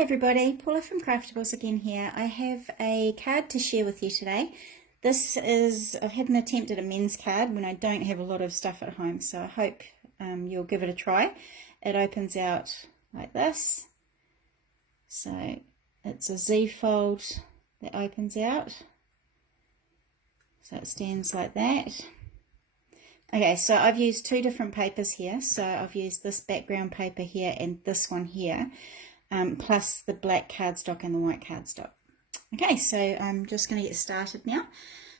Hi everybody, Paula from Craftables again here. I have a card to share with you today. I've had an attempt at a men's card when I don't have a lot of stuff at home, so I hope you'll give it a try. It opens out like this. So it's a Z fold that opens out. So it stands like that. Okay, so I've used two different papers here. So I've used this background paper here and this one here. Plus the black cardstock and the white cardstock. Okay, so I'm just going to get started now.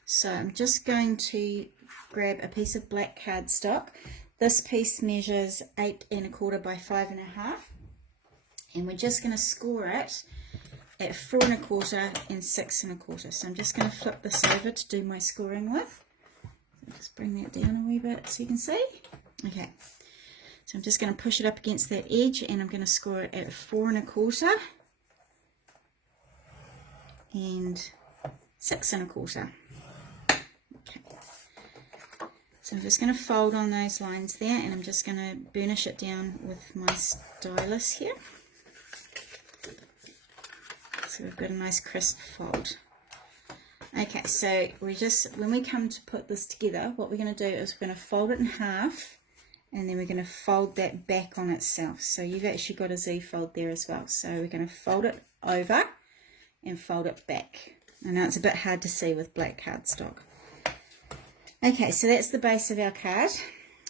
So I'm just going to grab a piece of black cardstock. This piece measures 8 1/4 by 5 1/2, and we're just going to score it at 4 1/4 and 6 1/4. So I'm just going to flip this over to do my scoring with. So just bring that down a wee bit so you can see. Okay. So I'm just going to push it up against that edge and I'm going to score it at 4 1/4 and 6 1/4. Okay. So I'm just going to fold on those lines there and I'm just going to burnish it down with my stylus here. So we've got a nice crisp fold. Okay, so when we come to put this together, what we're going to do is we're going to fold it in half. And then we're going to fold that back on itself. So you've actually got a Z fold there as well. So we're going to fold it over and fold it back. I know it's a bit hard to see with black cardstock. Okay, so that's the base of our card.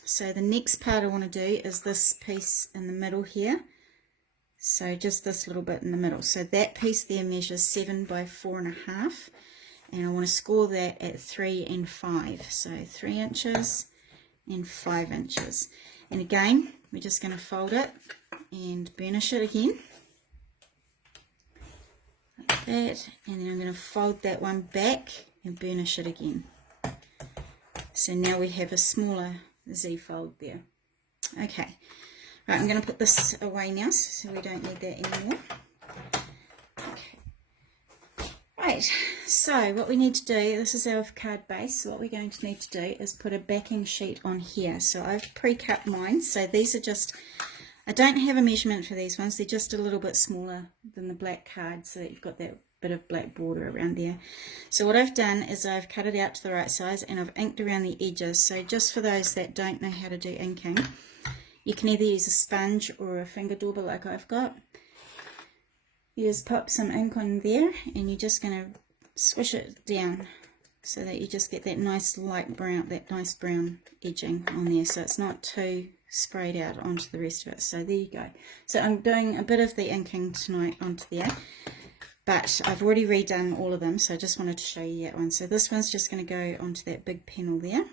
So the next part I want to do is this piece in the middle here. So just this little bit in the middle. So that piece there measures 7 by 4 1/2. And I want to score that at 3 and 5. So 3 inches. And 5 inches. And again, we're just going to fold it and burnish it again like that, and then I'm going to fold that one back and burnish it again. So now we have a smaller Z fold there. Okay, right, I'm going to put this away now so we don't need that anymore. Right, so what we need to do, this is our card base, so what we're going to need to do is put a backing sheet on here. So I've pre-cut mine, so these are just, I don't have a measurement for these ones, they're just a little bit smaller than the black card so that you've got that bit of black border around there. So what I've done is I've cut it out to the right size and I've inked around the edges. So just for those that don't know how to do inking, you can either use a sponge or a finger dauber like I've got. You just pop some ink on there and you're just going to swish it down so that you just get that nice light brown, that nice brown edging on there, so it's not too sprayed out onto the rest of it. So there you go. So I'm doing a bit of the inking tonight onto there, but I've already redone all of them, so I just wanted to show you that one. So this one's just going to go onto that big panel there.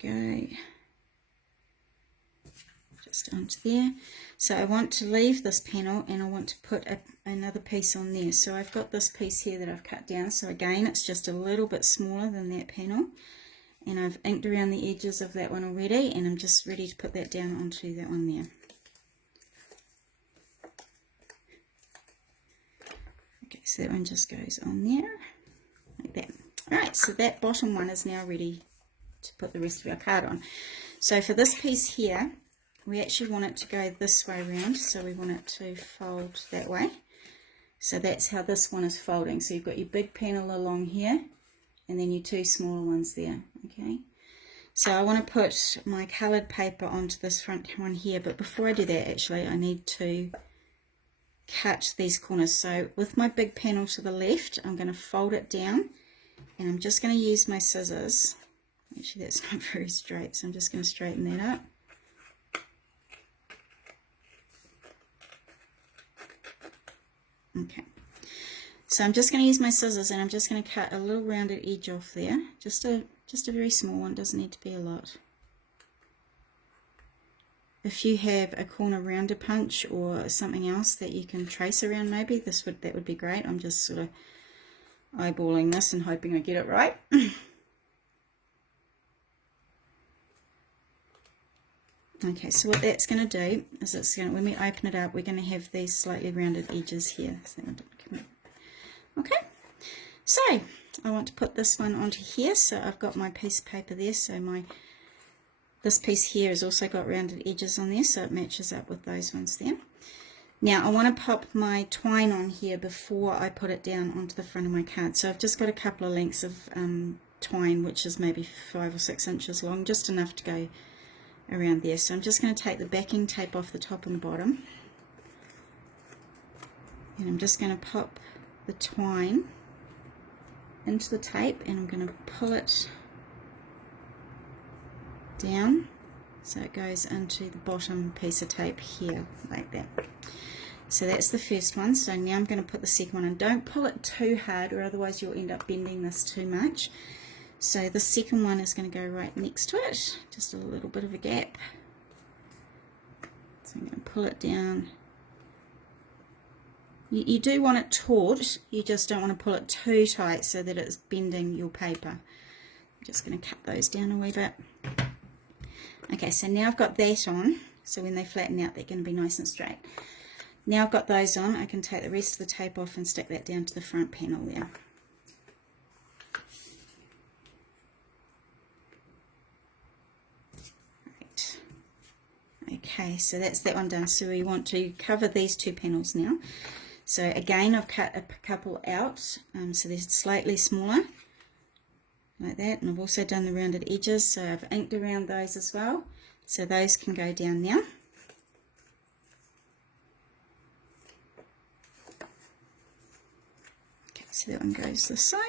Go just onto there. So I want to leave this panel and I want to put another piece on there. So I've got this piece here that I've cut down, so again it's just a little bit smaller than that panel, and I've inked around the edges of that one already and I'm just ready to put that down onto that one there. Okay, so that one just goes on there like that. Alright, so that bottom one is now ready to put the rest of our card on. So for this piece here, we actually want it to go this way around, so we want it to fold that way. So that's how this one is folding. So you've got your big panel along here and then your two smaller ones there. Okay, so I want to put my coloured paper onto this front one here, but before I do that actually I need to cut these corners. So with my big panel to the left, I'm going to fold it down and I'm just going to use my scissors. Actually, that's not very straight, so I'm just going to straighten that up. Okay, so I'm just going to use my scissors and I'm just going to cut a little rounded edge off there. Just a very small one, doesn't need to be a lot. If you have a corner rounder punch or something else that you can trace around, maybe that would be great. I'm just sort of eyeballing this and hoping I get it right. Okay, so what that's going to do is when we open it up, we're going to have these slightly rounded edges here. Okay, so I want to put this one onto here. So I've got my piece of paper there. So my This piece here has also got rounded edges on there, so it matches up with those ones there. Now I want to pop my twine on here before I put it down onto the front of my card. So I've just got a couple of lengths of twine, which is maybe 5 or 6 inches long, just enough to go around there. So I'm just going to take the backing tape off the top and the bottom, and I'm just going to pop the twine into the tape, and I'm going to pull it down so it goes into the bottom piece of tape here, like that. So that's the first one. So now I'm going to put the second one in. Don't pull it too hard, or otherwise you'll end up bending this too much. So the second one is going to go right next to it, just a little bit of a gap. So I'm going to pull it down. You do want it taut, you just don't want to pull it too tight so that it's bending your paper. I'm just going to cut those down a wee bit. Okay, so now I've got that on, so when they flatten out they're going to be nice and straight. Now I've got those on, I can take the rest of the tape off and stick that down to the front panel there. Right. Okay, so that's that one done. So we want to cover these two panels now. So again, I've cut a couple out, so they're slightly smaller, like that, and I've also done the rounded edges, so I've inked around those as well, so those can go down now. Okay, so that one goes this side,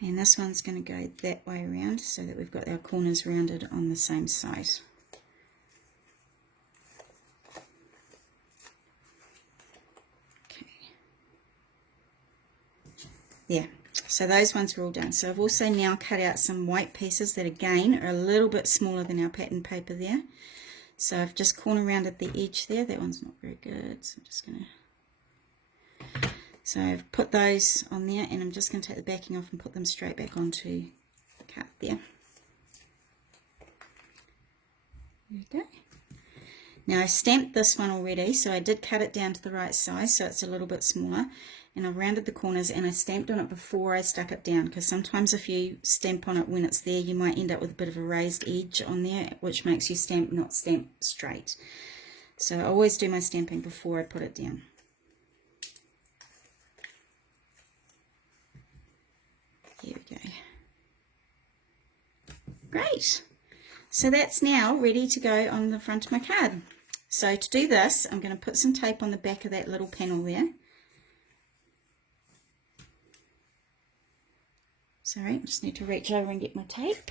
and this one's going to go that way around, so that we've got our corners rounded on the same side. Yeah, so those ones are all done. So I've also now cut out some white pieces that again are a little bit smaller than our pattern paper there. So I've just corner rounded the edge there. That one's not very good, so I'm just going to... So I've put those on there, and I'm just going to take the backing off and put them straight back onto the card there. There we go. Now I stamped this one already, so I did cut it down to the right size, so it's a little bit smaller. And I rounded the corners, and I stamped on it before I stuck it down, because sometimes if you stamp on it when it's there, you might end up with a bit of a raised edge on there, which makes you not stamp straight. So I always do my stamping before I put it down. Here we go. Great. So that's now ready to go on the front of my card. So to do this, I'm going to put some tape on the back of that little panel there. Sorry, I just need to reach over and get my tape.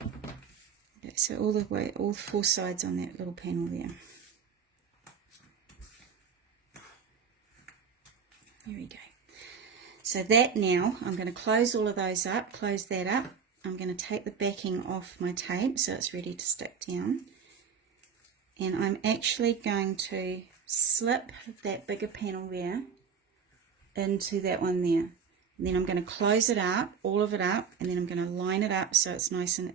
Okay, so all 4 sides on that little panel there. There we go. So that now, I'm going to close all of those up, close that up. I'm going to take the backing off my tape so it's ready to stick down. And I'm actually going to slip that bigger panel there into that one there, and then I'm going to close it up, all of it up, and then I'm going to line it up so it's nice and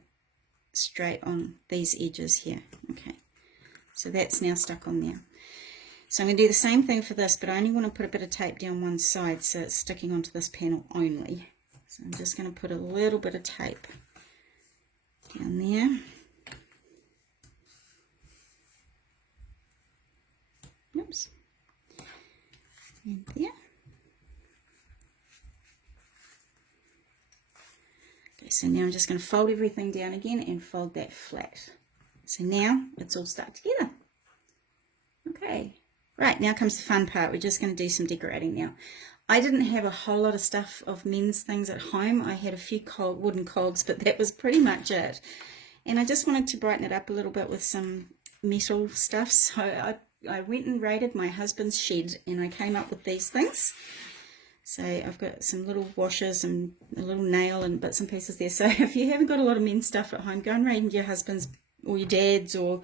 straight on these edges here. Okay, so that's now stuck on there. So I'm going to do the same thing for this, but I only want to put a bit of tape down one side so it's sticking onto this panel only. So I'm just going to put a little bit of tape down there. Oops. And there. So now I'm just going to fold everything down again and fold that flat. So now it's all stuck together. Okay, right, now comes the fun part. We're just going to do some decorating now. I didn't have a whole lot of stuff of men's things at home. I had a few wooden cogs, but that was pretty much it. And I just wanted to brighten it up a little bit with some metal stuff. So I went and raided my husband's shed, and I came up with these things. So I've got some little washers and a little nail and bits and pieces there. So if you haven't got a lot of men's stuff at home, go and raid your husband's or your dad's or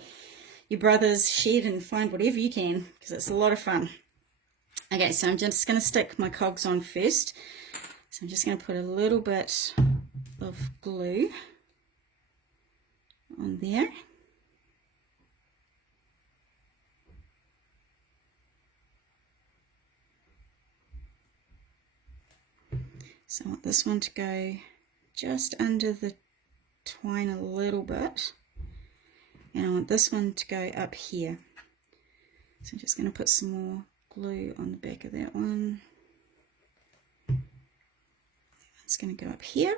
your brother's shed and find whatever you can, because it's a lot of fun. Okay, so I'm just going to stick my cogs on first. So I'm just going to put a little bit of glue on there. So I want this one to go just under the twine a little bit, and I want this one to go up here. So I'm just going to put some more glue on the back of that one. It's going to go up here,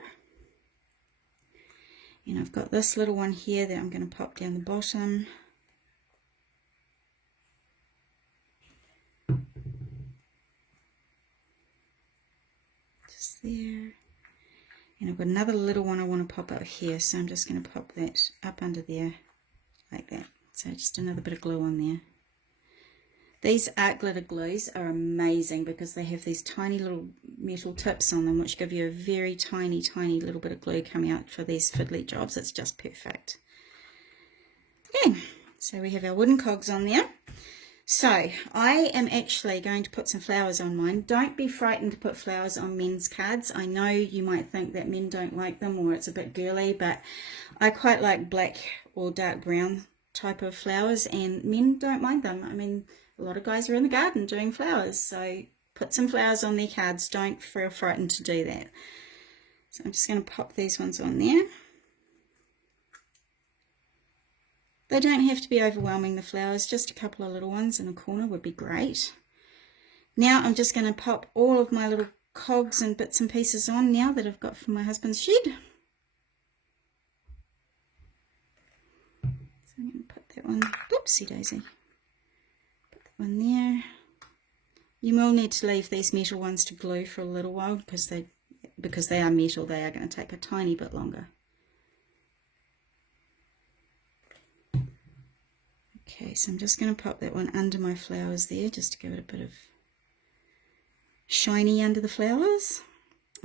and I've got this little one here that I'm going to pop down the bottom. Just there. And I've got another little one I want to pop up here, so I'm just going to pop that up under there like that. So just another bit of glue on there. These art glitter glues are amazing because they have these tiny little metal tips on them which give you a very tiny little bit of glue coming out for these fiddly jobs. It's just perfect. Okay, so we have our wooden cogs on there. So I am actually going to put some flowers on mine. Don't be frightened to put flowers on men's cards. I know you might think that men don't like them or it's a bit girly, but I quite like black or dark brown type of flowers, and men don't mind them. I mean, a lot of guys are in the garden doing flowers, so put some flowers on their cards. Don't feel frightened to do that. So I'm just going to pop these ones on there. They don't have to be overwhelming, the flowers, just a couple of little ones in a corner would be great. Now I'm just going to pop all of my little cogs and bits and pieces on now that I've got from my husband's shed. So I'm going to put that one, oopsie daisy, put that one there. You will need to leave these metal ones to glue for a little while because they are metal, they are going to take a tiny bit longer. Okay, so I'm just going to pop that one under my flowers there just to give it a bit of shiny under the flowers.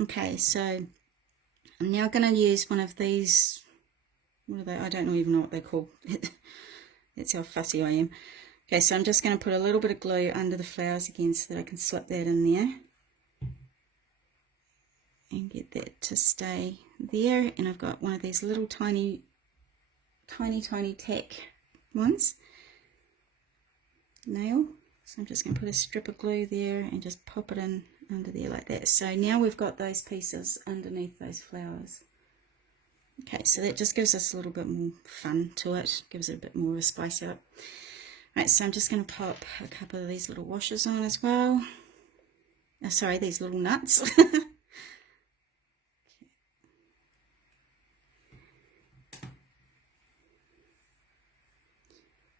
Okay, so I'm now going to use one of these, what are they? I don't even know what they're called. That's how fussy I am. Okay, so I'm just going to put a little bit of glue under the flowers again so that I can slip that in there and get that to stay there. And I've got one of these little tiny tack ones, nail. So I'm just going to put a strip of glue there and just pop it in under there like that. So now we've got those pieces underneath those flowers. Okay, so that just gives us a little bit more fun to it, gives it a bit more of a spice up. Right, so I'm just going to pop a couple of these little washers on as well. Oh, sorry, these little nuts.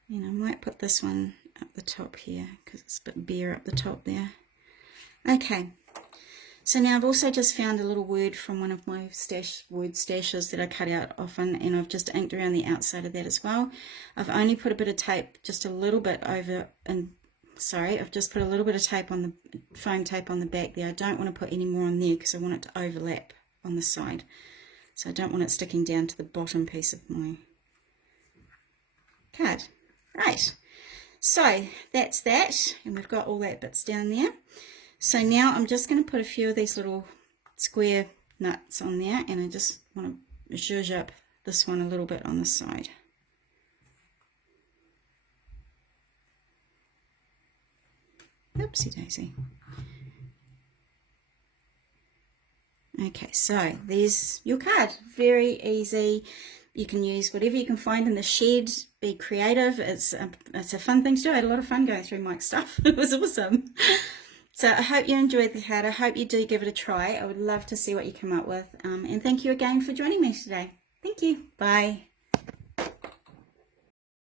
And I might put this one up the top here because it's a bit bare up the top there. Okay, so now I've also just found a little word from one of my word stashes that I cut out often, and I've just inked around the outside of that as well. I've only put a bit of tape, just a little bit over, and sorry, I've just put a little bit of tape on the foam tape on the back there. I don't want to put any more on there because I want it to overlap on the side. So I don't want it sticking down to the bottom piece of my card. Right, so that's that, and we've got all that bits down there. So now I'm just going to put a few of these little square nuts on there, and I just want to zhuzh up this one a little bit on the side. Oopsie daisy. Okay, so there's your card. Very easy. You can use whatever you can find in the shed. Be creative. It's a fun thing to do. I had a lot of fun going through Mike's stuff. It was awesome. So I hope you enjoyed the card. I hope you do give it a try. I would love to see what you come up with. And thank you again for joining me today. Thank you. Bye.